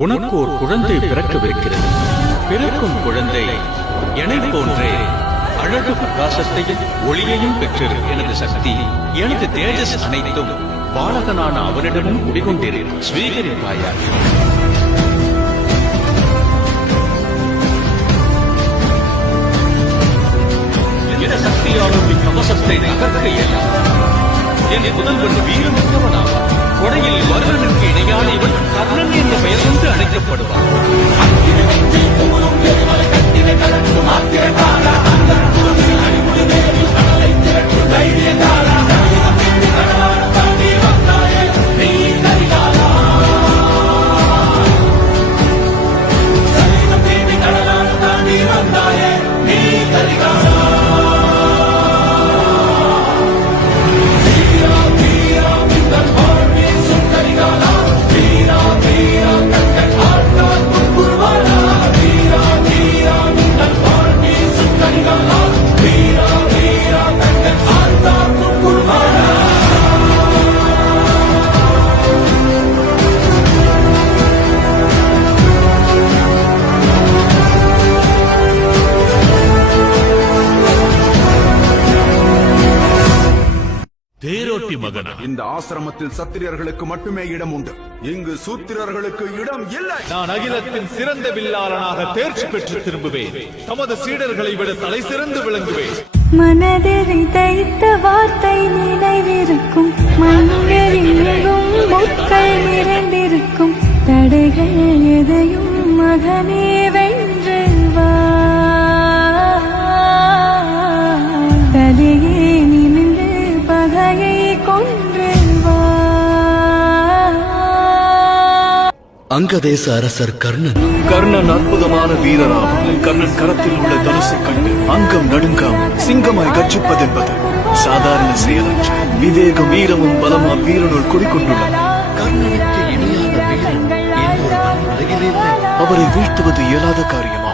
உனக்கு ஒரு குழந்தை பிறக்கவிருக்கிறது. பிறக்கும் குழந்தை என போன்றே அழகு பிரகாசத்தையும் ஒளியையும் பெற்றிரு எனது சக்தி எனது தேஜஸ் அனைத்தும் பாலகனான அவனிடமும் குடிகொண்டிருக்கும் ஸ்வீகரிப்பாயா எந்த சக்தியாலும் இக்கவசத்தை நகர்க்க இயலாம் என் முதல்வன் வீரமிக்கவனாவான் கொடையில் வருவனுக்கு இணையான இவன் கர்ணன் Hariram தேரோட்டி மகனா? இந்த ஆசிரமத்தில் சத்திரியர்களுக்கு மட்டுமே இடம் உண்டு. இங்கு சூத்திரர்களுக்கு இடம் இல்லை. நான் அகிலத்தின் சிறந்த வில்லாளனாக தேர்ச்சி பெற்று திரும்புவேன். தமது சீடர்களை விட தலை சிறந்து விளங்குவேன். மனதில் தைத்த வார்த்தை நினைவிருக்கும். மண்ணிலும் முட்கள் அங்கதேச அரசர் கர்ணன். கர்ணன் அற்புதமான வீரராம் கர்ணன் கரத்தில் உள்ள தனுசை கண்டு அங்கம் நடுங்காமல் சிங்கமாய் கர்ஜிப்பதென்பது சாதாரண செயலற்ற விவேக வீரமும் பலமாம் வீரனுள் குடிக்கொண்டுள்ளன கர்ணனுக்கு இணையான வீரன் அவரை வீழ்த்துவது இயலாத காரியமா?